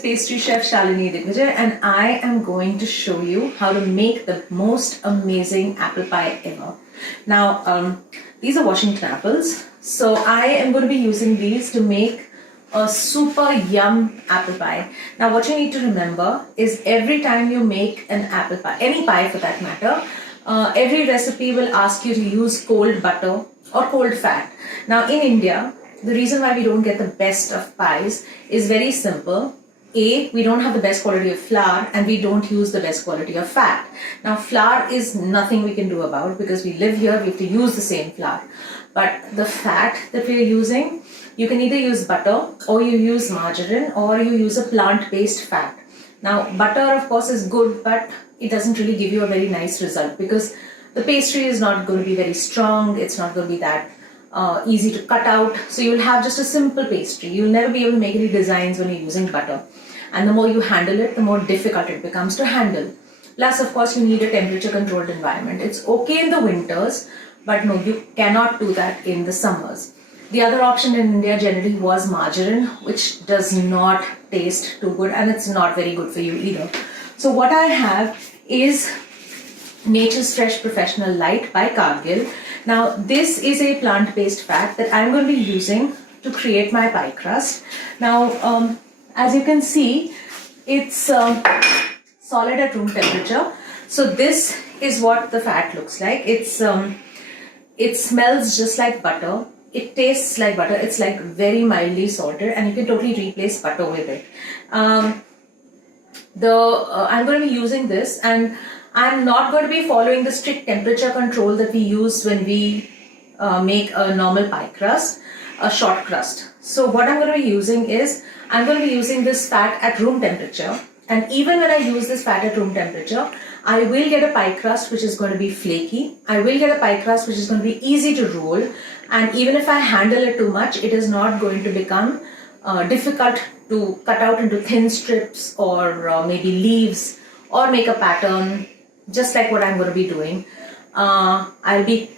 is pastry chef Shalini Digvijay, and I am going to show you how to make the most amazing apple pie ever. Now, these are Washington apples, so I am going to be using these to make a super yum apple pie. Now, what you need to remember is every time you make an apple pie, any pie for that matter, every recipe will ask you to use cold butter or cold fat. Now, in India, the reason why we don't get the best of pies is very simple. A, we don't have the best quality of flour and we don't use the best quality of fat. Now, flour is nothing we can do about because we live here, we have to use the same flour. But the fat that we are using, you can either use butter or you use margarine or you use a plant-based fat. Now, butter of course is good, but it doesn't really give you a very nice result because the pastry is not going to be very strong, it's not going to be that easy to cut out, so you'll have just a simple pastry. You'll never be able to make any designs when you're using butter, and the more you handle it, the more difficult it becomes to handle. Plus, of course, you need a temperature controlled environment. It's okay in the winters, but no, you cannot do that in the summers. The other option in India generally was margarine, which does not taste too good and it's not very good for you either. So what I have is Nature's Fresh Professional Light by Cargill. Now, this is a plant-based fat that I'm going to be using to create my pie crust. Now, as you can see, it's solid at room temperature. So this is what the fat looks like. It smells just like butter. It tastes like butter. It's like very mildly salted, and you can totally replace butter with it. I'm going to be using this, and I'm not going to be following the strict temperature control that we use when we make a normal pie crust, a short crust. So what I'm going to be using is, I'm going to be using this fat at room temperature, and even when I use this fat at room temperature, I will get a pie crust which is going to be flaky. I will get a pie crust which is going to be easy to roll, and even if I handle it too much, it is not going to become difficult to cut out into thin strips or maybe leaves or make a pattern, just like what I'm going to be doing. I'll be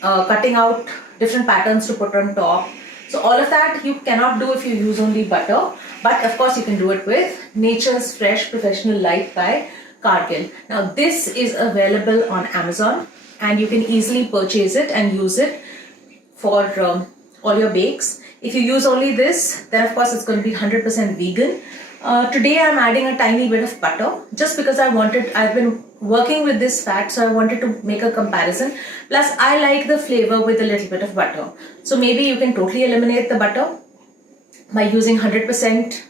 cutting out different patterns to put on top. So all of that you cannot do if you use only butter, but of course you can do it with Nature's Fresh Professional Light by Cargill. Now this is available on Amazon and you can easily purchase it and use it for all your bakes. If you use only this, then of course it's going to be 100% vegan. Today I'm adding a tiny bit of butter just because I've been working with this fat, so I wanted to make a comparison. Plus I like the flavor with a little bit of butter. So maybe you can totally eliminate the butter by using 100%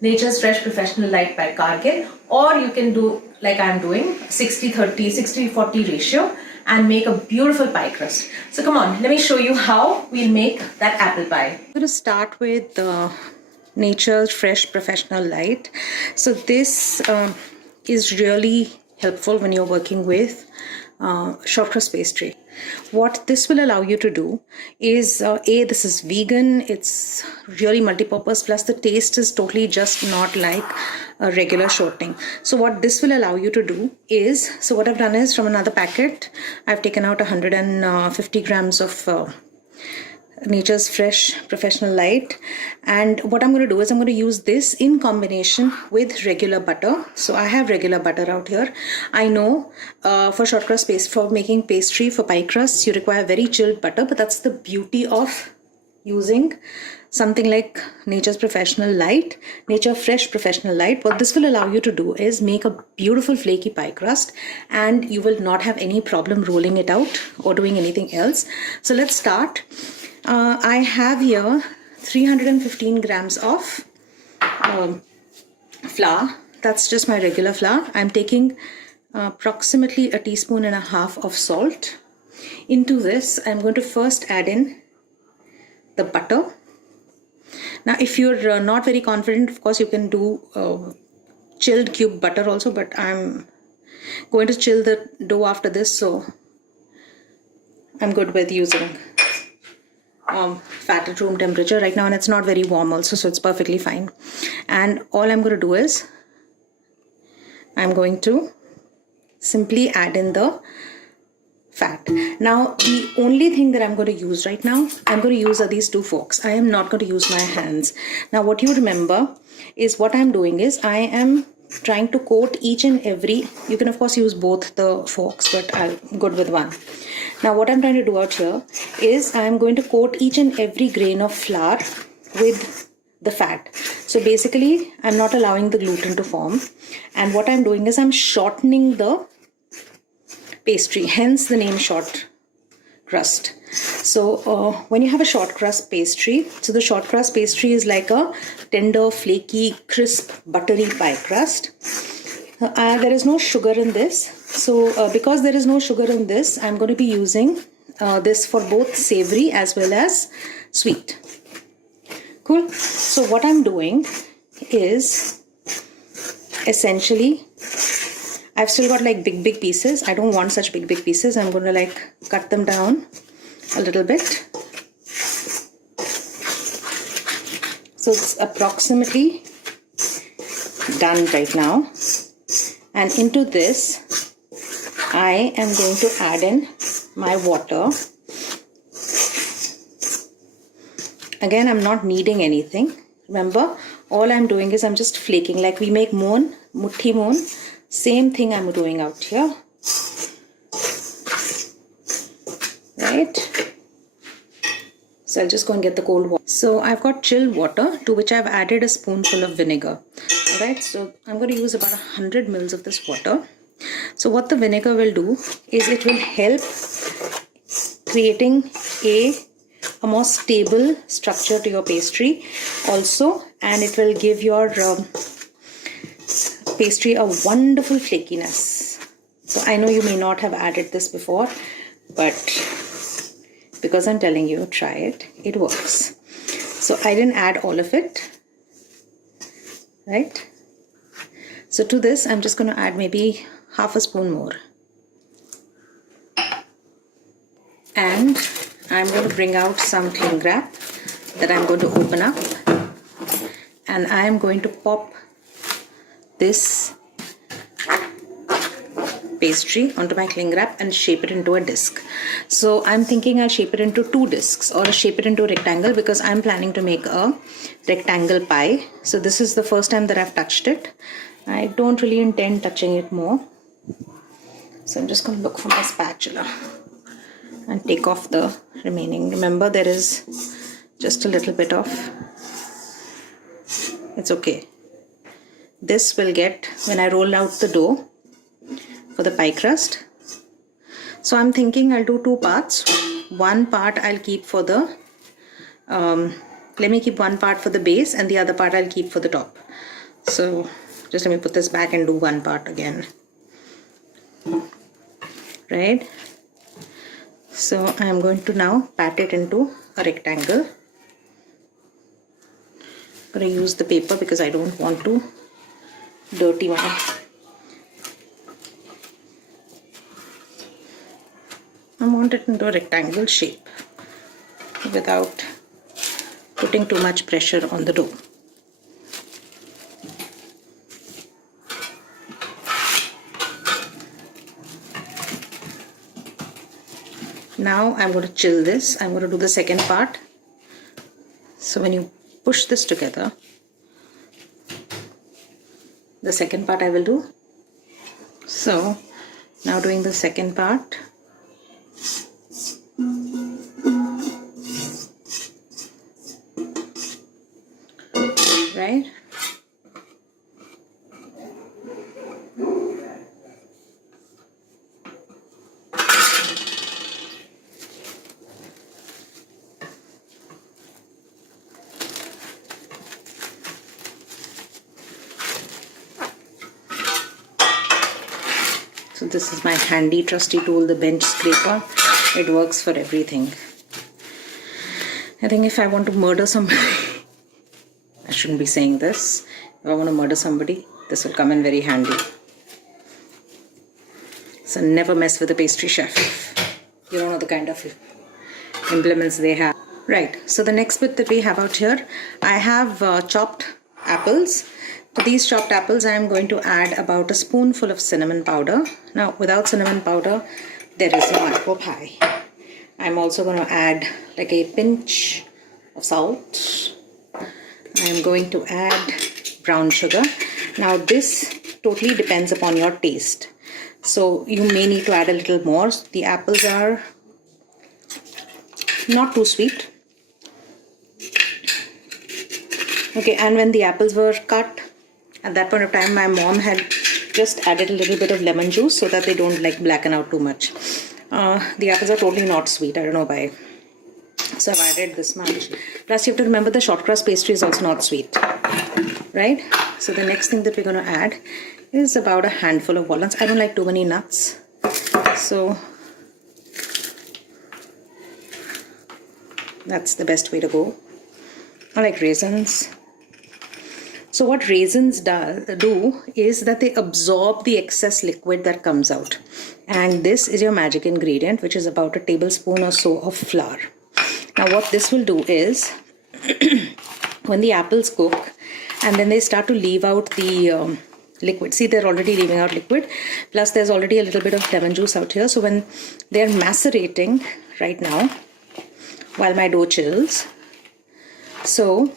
Nature's Fresh Professional Light by Cargill, or you can do like I'm doing 60-30, 60-40 ratio and make a beautiful pie crust. So come on, let me show you how we'll make that apple pie. I'm going to start with Nature's Fresh Professional Light. So this is really helpful when you're working with short crust pastry. What this will allow you to do is, this is vegan, it's really multi-purpose, plus the taste is totally just not like a regular shortening. So what this will allow you to do is, so what I've done is from another packet, I've taken out 150 grams of Nature's Fresh Professional Light, and what I'm going to do is I'm going to use this in combination with regular butter. So I have regular butter out here. I know for short crust paste, for making pastry for pie crusts, you require very chilled butter, but that's the beauty of using something like Nature's Professional Light, Nature Fresh Professional Light. What this will allow you to do is make a beautiful flaky pie crust, and you will not have any problem rolling it out or doing anything else. So let's start. I have here 315 grams of flour. That's just my regular flour. I'm taking approximately 1.5 teaspoons of salt. Into this, I'm going to first add in the butter. Now, if you're not very confident, of course, you can do chilled cube butter also, but I'm going to chill the dough after this, so I'm good with using fat at room temperature right now, and it's not very warm also, so it's perfectly fine. And all I'm going to do is I'm going to simply add in the fat. Now the only thing that I'm going to use right now, I'm going to use are these 2 forks. I am not going to use my hands. Now what you remember is what I'm doing is I am trying to coat each and every, you can of course use both the forks, but I'm good with one. Now what I'm trying to do out here is I'm going to coat each and every grain of flour with the fat. So basically I'm not allowing the gluten to form, and what I'm doing is I'm shortening the pastry, hence the name short crust. So when you have a short crust pastry, so the short crust pastry is like a tender, flaky, crisp, buttery pie crust. There is no sugar in this. So because there is no sugar in this, I'm going to be using this for both savory as well as sweet. Cool. So what I'm doing is essentially, I've still got like big pieces. I don't want such big pieces. I'm going to like cut them down a little bit. So it's approximately done right now. And into this, I am going to add in my water. Again, I'm not kneading anything. Remember, all I'm doing is I'm just flaking, like we make moon, muthi moon. Same thing I'm doing out here. Right? So I'll just go and get the cold water. So I've got chilled water, to which I've added a spoonful of vinegar. Alright, so I'm going to use about 100 ml of this water. So what the vinegar will do is it will help creating a more stable structure to your pastry also, and it will give your pastry a wonderful flakiness. So I know you may not have added this before, but because I'm telling you, try it, it works. So I didn't add all of it, right? So to this I'm just going to add maybe half a spoon more, and I'm going to bring out some cling wrap that I'm going to open up, and I am going to pop this pastry onto my cling wrap and shape it into a disc. So I'm thinking I'll shape it into 2 discs, or shape it into a rectangle, because I'm planning to make a rectangle pie. So this is the first time that I've touched it. I don't really intend touching it more. So I'm just going to look for my spatula and take off the remaining. Remember, there is just a little bit of, it's okay. This will get, when I roll out the dough for the pie crust. So I'm thinking I'll do 2 parts. One part I'll keep for the, let me keep one part for the base, and the other part I'll keep for the top. So just let me put this back and do one part again. Right? So I'm going to now pat it into a rectangle. I'm going to use the paper because I don't want to dirty one. I want it into a rectangle shape without putting too much pressure on the dough. Now I'm going to chill this. I'm going to do the second part. So when you push this together, the second part I will do. So now doing the second part. Right? So this is my handy trusty tool, the bench scraper. It works for everything. I think if I want to murder somebody, I shouldn't be saying this. If I want to murder somebody, this will come in very handy. So never mess with a pastry chef. You don't know the kind of implements they have. Right, so the next bit that we have out here, I have chopped apples. To these chopped apples, I am going to add about a spoonful of cinnamon powder. Now, without cinnamon powder, there is no apple pie. I'm also going to add like a pinch of salt. I'm going to add brown sugar. Now this totally depends upon your taste. So you may need to add a little more. The apples are not too sweet. Okay, and when the apples were cut, at that point of time, my mom had just added a little bit of lemon juice so that they don't like blacken out too much. The apples are totally not sweet. I don't know why. So I've added this much. Plus you have to remember the short crust pastry is also not sweet, right? So the next thing that we're going to add is about a handful of walnuts. I don't like too many nuts. So that's the best way to go. I like raisins. So what raisins do is that they absorb the excess liquid that comes out. And this is your magic ingredient, which is about a tablespoon or so of flour. Now what this will do is, when the apples cook and then they start to leave out the liquid. See, they're already leaving out liquid. Plus there's already a little bit of lemon juice out here. So when they're macerating right now, while my dough chills, so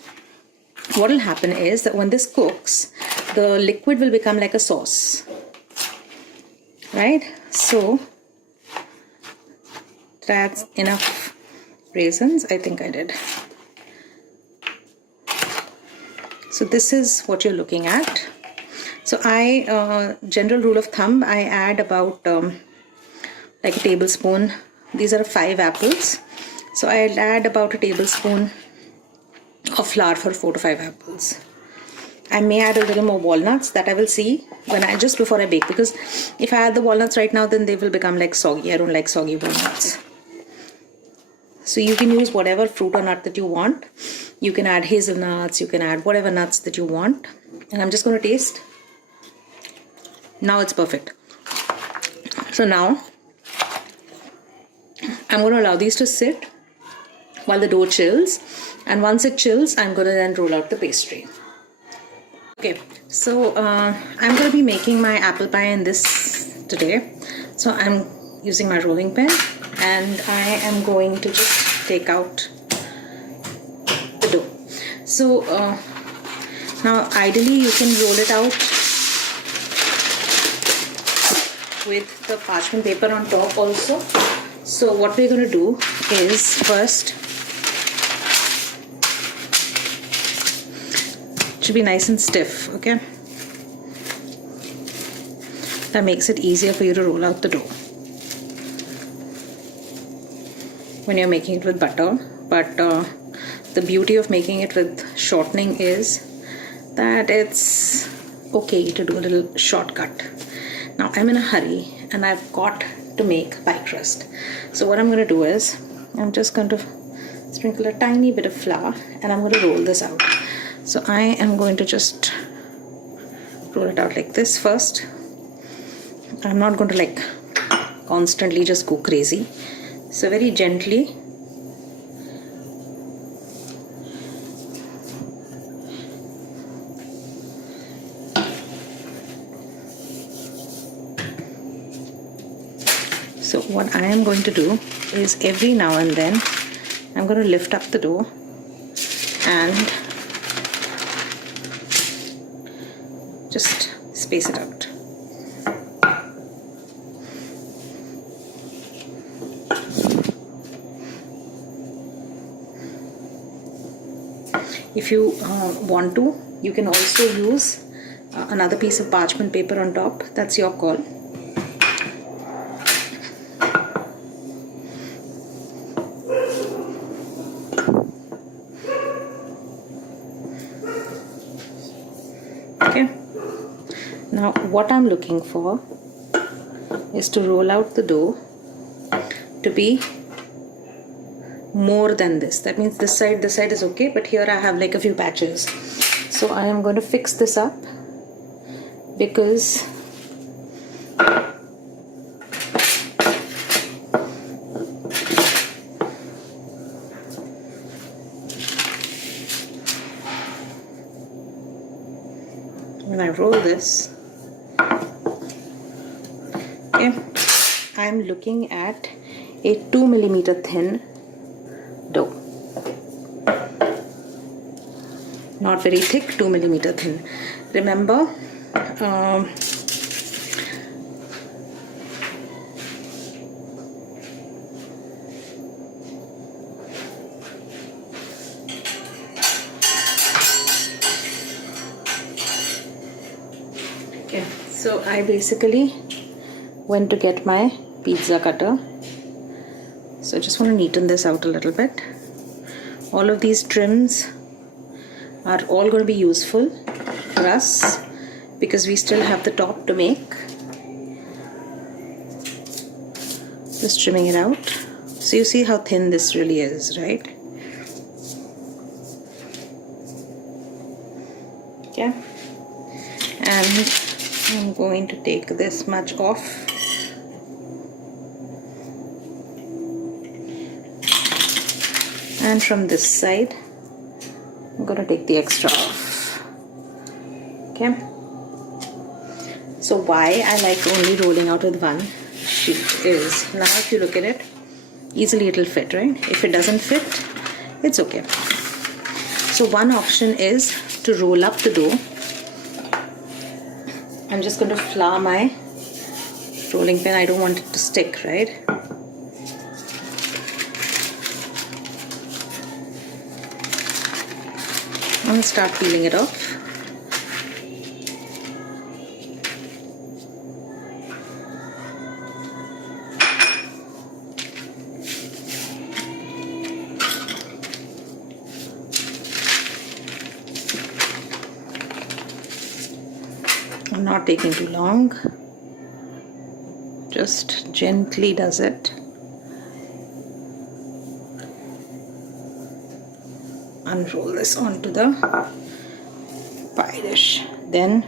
what will happen is that when this cooks, the liquid will become like a sauce, right? So that's enough raisins. I think I did. So this is what you're looking at. So general rule of thumb, I add about like a tablespoon. These are 5 apples. So I'll add about a tablespoon of flour for 4 to 5 apples. I may add a little more walnuts, that I will see when just before I bake, because if I add the walnuts right now, then they will become like soggy. I don't like soggy walnuts. So you can use whatever fruit or nut that you want. You can add hazelnuts, you can add whatever nuts that you want. And I'm just going to taste. Now it's perfect. So now I'm going to allow these to sit while the dough chills. And once it chills, I'm going to then roll out the pastry. Okay, so I'm going to be making my apple pie in this today. So I'm using my rolling pin and I am going to just take out the dough. So now ideally you can roll it out with the parchment paper on top also. So what we're going to do is first, should be nice and stiff, okay? That makes it easier for you to roll out the dough when you're making it with butter. But the beauty of making it with shortening is that it's okay to do a little shortcut. Now I'm in a hurry and I've got to make pie crust. So what I'm going to do is, I'm just going to sprinkle a tiny bit of flour and I'm going to roll this out. So I am going to just roll it out like this first. I'm not going to like constantly just go crazy. So very gently. So what I am going to do is every now and then I'm going to lift up the dough and just space it out. If you want to, you can also use another piece of parchment paper on top. That's your call. Okay. Now what I'm looking for is to roll out the dough to be more than this. That means this side is okay, but here I have like a few patches. So I am going to fix this up because when I roll this, okay, I'm looking at a 2 mm thin dough. Not very thick, 2 mm thin. Remember, okay, so I basically went to get my pizza cutter. So I just want to neaten this out a little bit. All of these trims are all going to be useful for us because we still have the top to make. Just trimming it out. So you see how thin this really is, right? Okay. And I'm going to take this much off. And from this side, I'm going to take the extra off. Okay. So why I like only rolling out with one sheet is, now if you look at it, easily it'll fit, right? If it doesn't fit, it's okay. So one option is to roll up the dough. I'm just going to flour my rolling pin. I don't want it to stick, right? I'm going to start peeling it off. I'm not taking too long. Just gently does it. Unroll this onto the pie dish. Then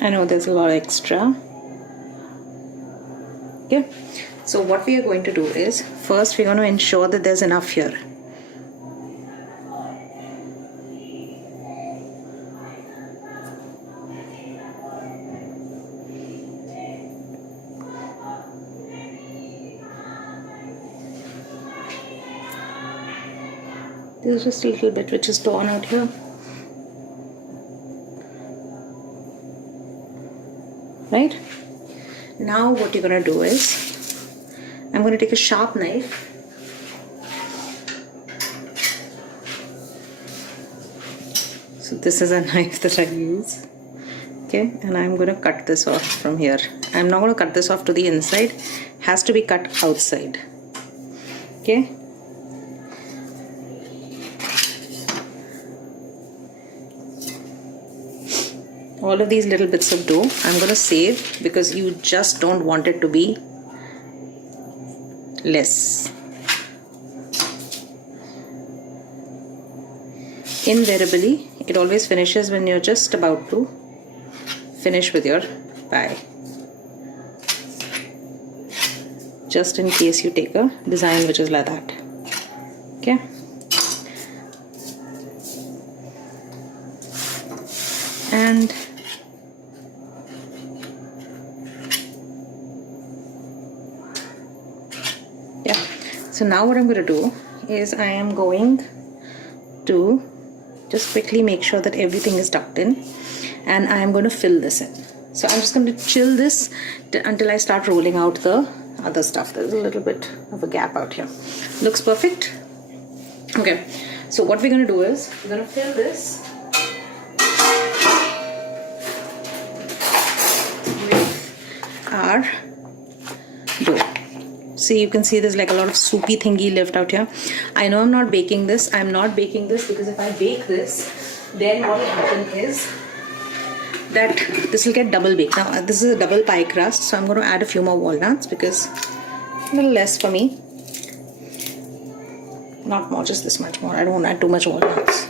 I know there's a lot extra. Okay, so what we are going to do is, first we're going to ensure that there's enough here. There's just a little bit which is torn out here. Right? Now what you're going to do is, I'm going to take a sharp knife. So this is a knife that I use. Okay, and I'm going to cut this off from here. I'm not going to cut this off to the inside. It has to be cut outside. Okay. All of these little bits of dough I'm going to save because you just don't want it to be less. Invariably, it always finishes when you're just about to finish with your pie. Just in case you take a design which is like that. Okay. And yeah, so now what I'm going to do is I am going to just quickly make sure that everything is tucked in, and I am going to fill this in. So I'm just going to chill this until I start rolling out the other stuff. There's a little bit of a gap out here. Looks perfect. Okay, so what we're going to do is we're going to fill this with our dough. See, you can see there's like a lot of soupy thingy left out here. I know I'm not baking this. I'm not baking this because if I bake this, then what will happen is that this will get double baked. Now this is a double pie crust, so I'm going to add a few more walnuts because a little less for me. Not more, just this much more. I don't want to add too much walnuts.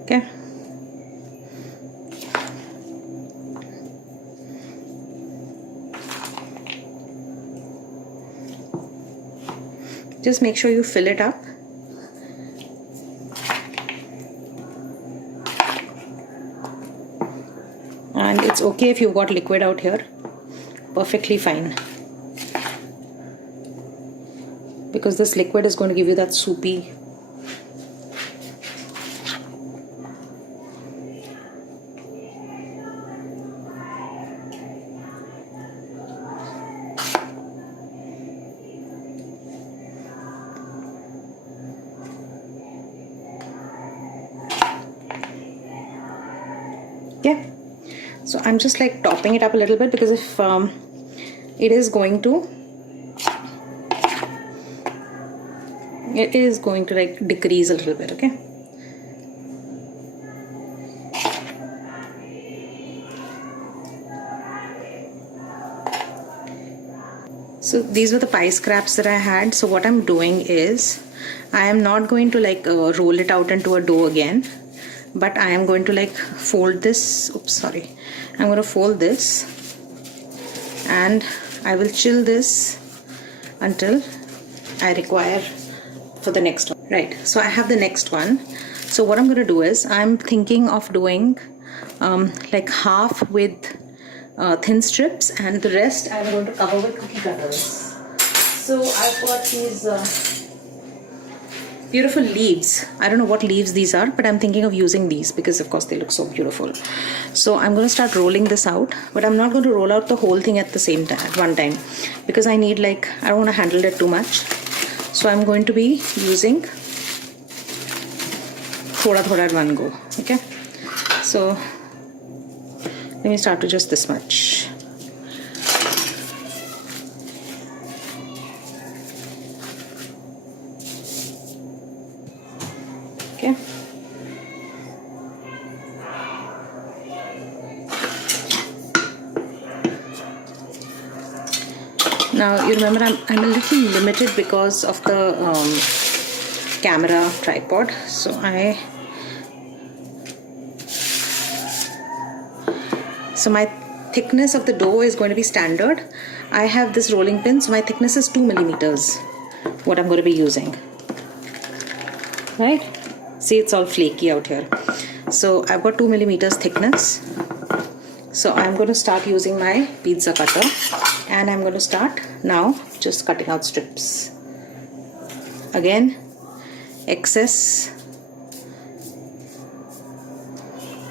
Okay. Just make sure you fill it up. And it's okay if you've got liquid out here, perfectly fine, because this liquid is going to give you that soupy. Yeah. So I'm just like topping it up a little bit, because if it is going to like decrease a little bit, okay? So these were the pie scraps that I had. So what I'm doing is, I am not going to like roll it out into a dough again, but I am going to like fold this. Oops, sorry. I'm going to fold this and I will chill this until I require for the next one. Right, so I have the next one. So what I'm going to do is, I'm thinking of doing like half with thin strips, and the rest I'm going to cover with cookie cutters. So I've got these beautiful leaves. I don't know what leaves these are, but I'm thinking of using these because of course they look so beautiful. So I'm going to start rolling this out, but I'm not going to roll out the whole thing at the same time, at one time, because I need like, I don't want to handle it too much. So I'm going to be using thoda at one go. Okay, so let me start with just this much. Okay. Now you remember I'm a little limited because of the camera tripod. So my thickness of the dough is going to be standard. I have this rolling pin, so my thickness is 2 millimeters. What I'm going to be using, right? See, it's all flaky out here. So I've got 2 millimeters thickness. So I'm going to start using my pizza cutter, and I'm going to start now just cutting out strips. Again, excess.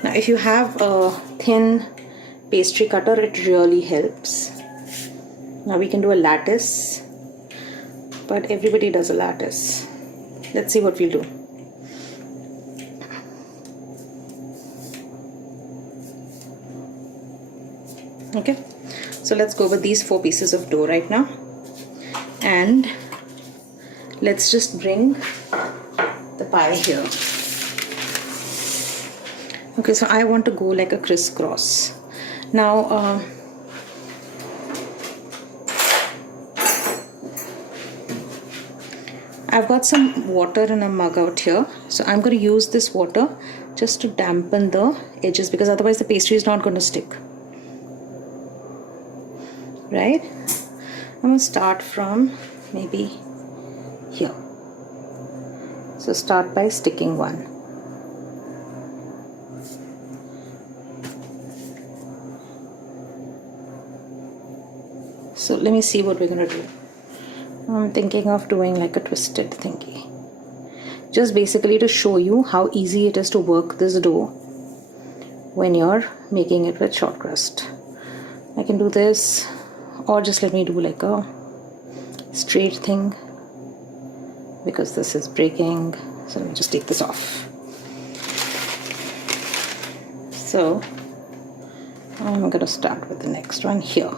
Now if you have a thin pastry cutter, it really helps. Now we can do a lattice, but everybody does a lattice. Let's see what we'll do. Okay, so let's go with these 4 pieces of dough right now, and let's just bring the pie here. Okay, so I want to go like a crisscross. Now I've got some water in a mug out here, so I'm going to use this water just to dampen the edges, because otherwise the pastry is not going to stick. Right? I'm going to start from maybe here. So start by sticking one. So let me see what we're going to do. I'm thinking of doing like a twisted thingy, just basically to show you how easy it is to work this dough when you're making it with short crust. I can do this, or just let me do like a straight thing, because this is breaking. So let me just take this off. So I'm going to start with the next one here.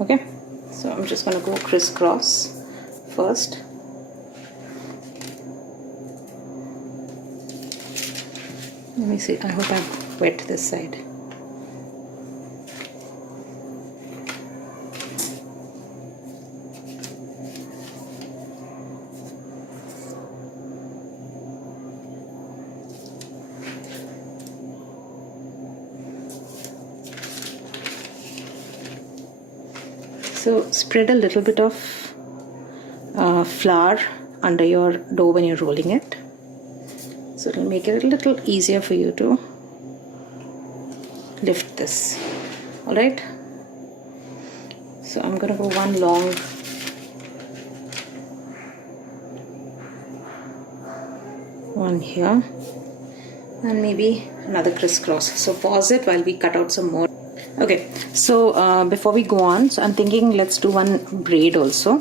Okay, so I'm just going to go crisscross first. Let me see, I hope I've wet this side. So spread a little bit of flour under your dough when you're rolling it. So it'll make it a little easier for you to lift this. Alright? So I'm gonna go one long one here and maybe another crisscross. So pause it while we cut out some more. Okay, so before we go on, so I'm thinking let's do one braid also.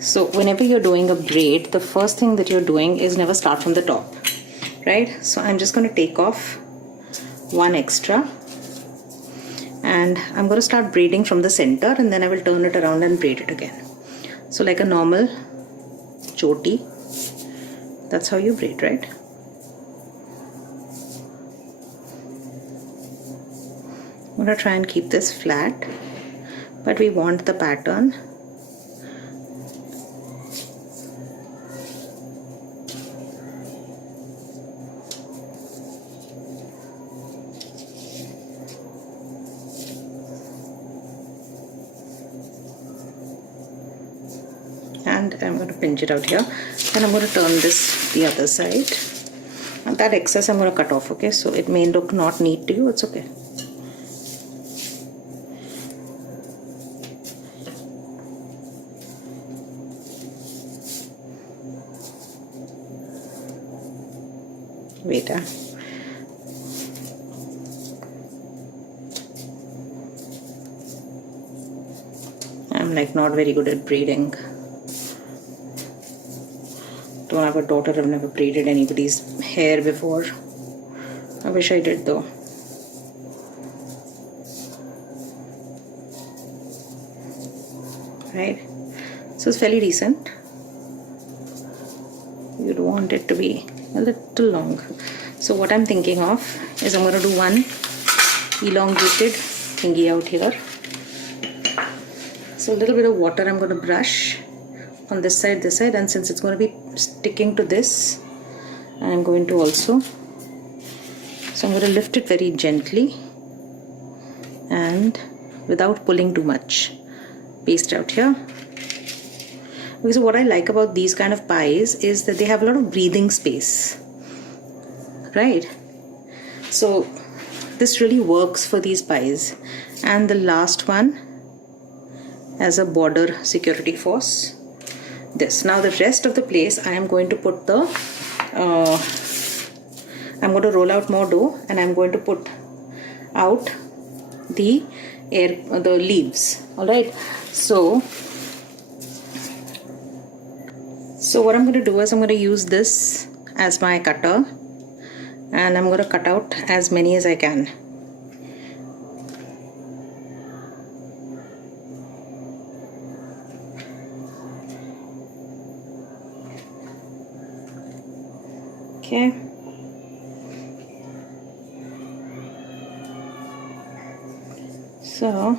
So whenever you're doing a braid, the first thing that you're doing is never start from the top, right? So I'm just going to take off one extra and I'm going to start braiding from the center, and then I will turn it around and braid it again. So like a normal choti, that's how you braid, right? I'm going to try and keep this flat, but we want the pattern. And I'm going to pinch it out here, and I'm going to turn this the other side, and that excess I'm going to cut off. Okay, so it may look not neat to you, it's okay. Wait, I'm like not very good at braiding. Don't have a daughter, I've never braided anybody's hair before. I wish I did though. Right? So it's fairly decent. You'd want it to be a little long. So what I'm thinking of is I'm going to do one elongated thingy out here. So a little bit of water I'm going to brush on this side, and since it's going to be sticking to this, I'm going to also, so I'm going to lift it very gently and without pulling too much, paste out here. Because what I like about these kind of pies is that they have a lot of breathing space, right? So this really works for these pies. And the last one as a border security force, this. Now the rest of the place I am going to put the I'm going to roll out more dough, and I'm going to put out the leaves. All right, so what I'm going to do is I'm going to use this as my cutter, and I'm going to cut out as many as I can. Okay. So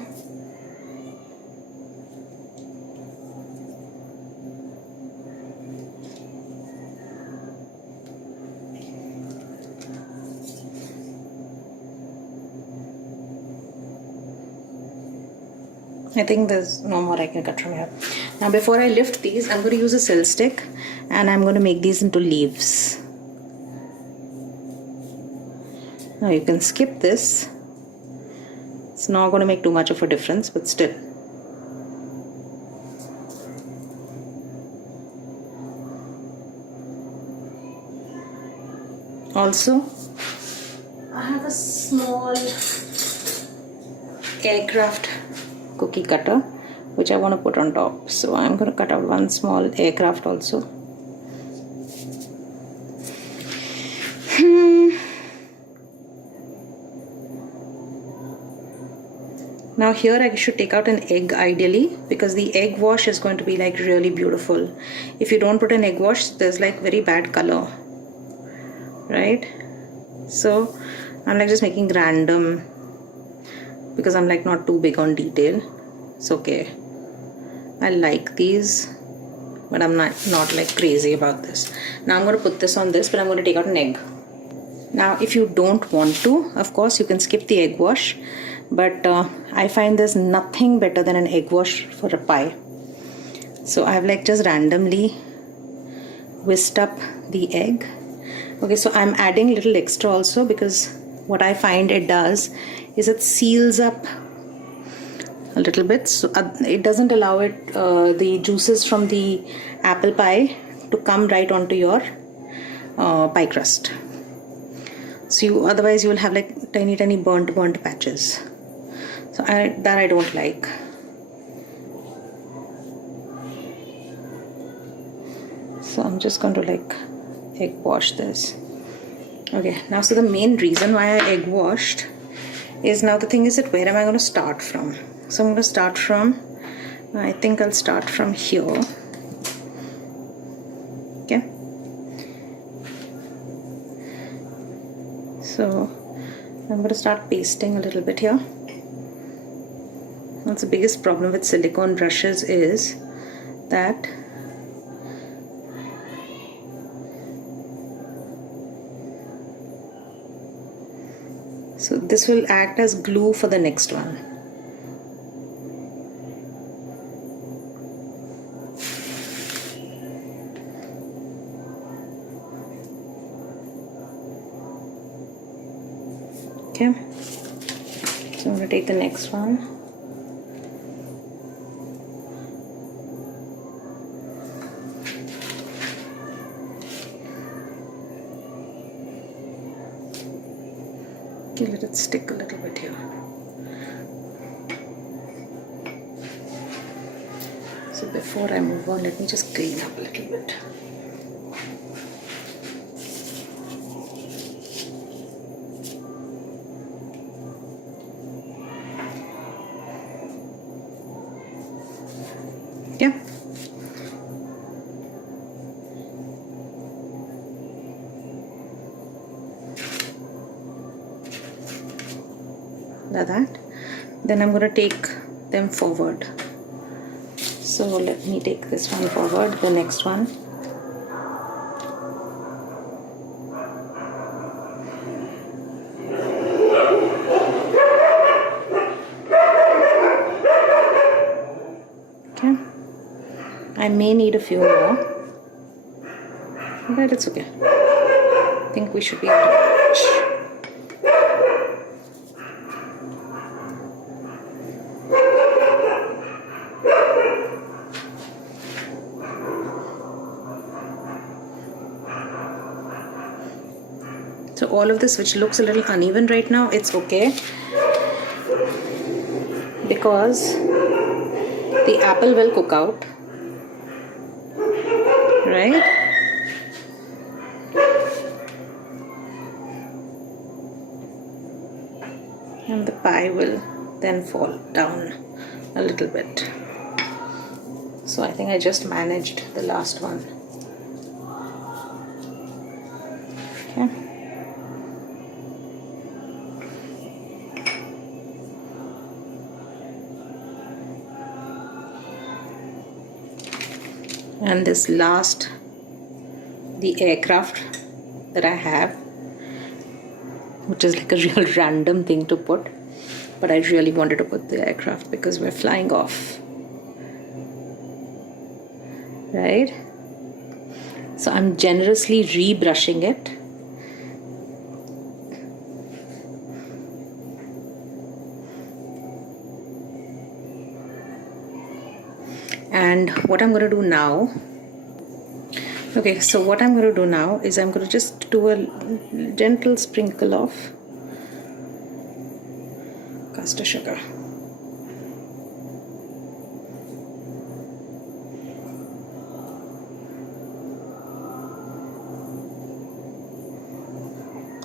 I think there's no more I can cut from here. Now before I lift these, I'm going to use a cell stick, and I'm going to make these into leaves. Now you can skip this. It's not going to make too much of a difference, but still. Also, I have a small aircraft cookie cutter which I want to put on top. So I'm going to cut out one small aircraft also. Now here I should take out an egg ideally, because the egg wash is going to be like really beautiful. If you don't put an egg wash, there's like very bad color, right? So I'm like just making random, because I'm like not too big on detail. It's okay. I like these, but I'm not like crazy about this. Now I'm going to put this on this, but I'm going to take out an egg. Now if you don't want to, of course you can skip the egg wash, but I find there's nothing better than an egg wash for a pie. So I've like just randomly whisked up the egg. Okay, so I'm adding a little extra also because what I find it does is it seals up a little bit, so it doesn't allow it the juices from the apple pie to come right onto your pie crust. So otherwise you will have like tiny burnt patches. So that I don't like. So I'm just going to like egg wash this. Okay, now so the main reason why I egg washed is, now the thing is that where am I going to start from? So I'm going to start from, I think I'll start from here. Okay. So I'm going to start pasting a little bit here. That's the biggest problem with silicone brushes, is that so this will act as glue for the next one. Okay, so I'm going to take the next one. Okay, let it stick a little bit here. So before I move on, let me just clean up a little bit. Yeah. Like that. Then I'm going to take them forward. So let me take this one forward, the next one. Okay. I may need a few more, but it's okay. I think we should be able to manage. So all of this which looks a little uneven right now, it's okay, because the apple will cook out, right? And the pie will then fall down a little bit. So I think I just managed the last one. Okay. And this last, the aircraft that I have, which is like a real random thing to put, but I really wanted to put the aircraft because we're flying off, right? So I'm generously rebrushing it. And what I'm going to do now, okay, so what I'm going to do now is I'm going to just do a gentle sprinkle of caster sugar.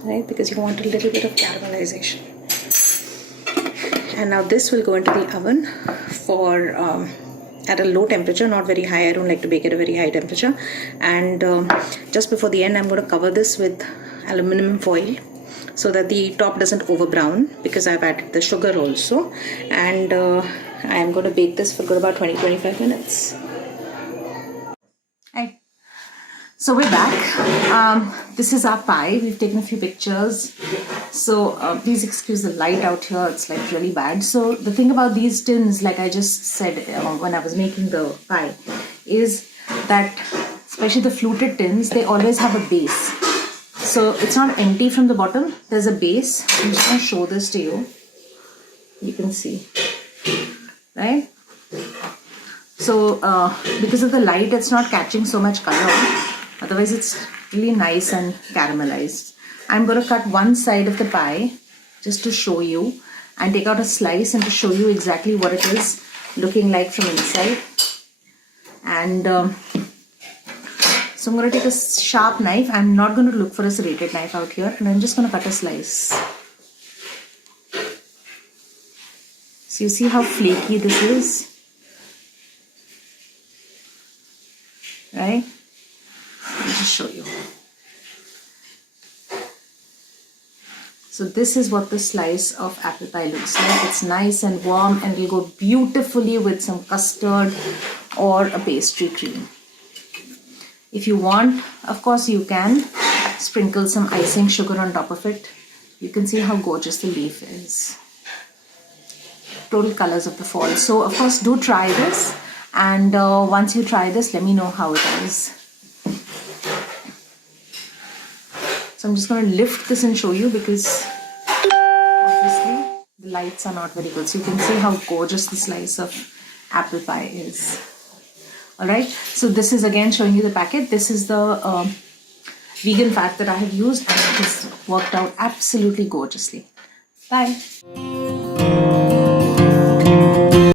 Right, because you want a little bit of caramelization. And now this will go into the oven for at a low temperature, not very high. I don't like to bake at a very high temperature. And just before the end, I'm going to cover this with aluminum foil so that the top doesn't over brown, because I've added the sugar also. And I am going to bake this for good about 20-25 minutes. Hi. So we're back. This is our pie. We've taken a few pictures. So please excuse the light out here. It's like really bad. So the thing about these tins, like I just said when I was making the pie, is that, especially the fluted tins, they always have a base. So it's not empty from the bottom, there's a base. I'm just going to show this to you. You can see, right? So because of the light, it's not catching so much color. Otherwise, it's really nice and caramelized. I'm going to cut one side of the pie just to show you and take out a slice and to show you exactly what it is looking like from inside. And so I'm going to take a sharp knife. I'm not going to look for a serrated knife out here, and I'm just going to cut a slice. So you see how flaky this is, right? Let me just show you. So this is what the slice of apple pie looks like. It's nice and warm, and it'll go beautifully with some custard or a pastry cream. If you want, of course, you can sprinkle some icing sugar on top of it. You can see how gorgeous the leaf is. Total colors of the fall. So of course, do try this, and once you try this, let me know how it is. So I'm just going to lift this and show you, because obviously the lights are not very good. So you can see how gorgeous the slice of apple pie is. Alright, so this is again showing you the packet. This is the vegan fat that I have used, and it has worked out absolutely gorgeously. Bye.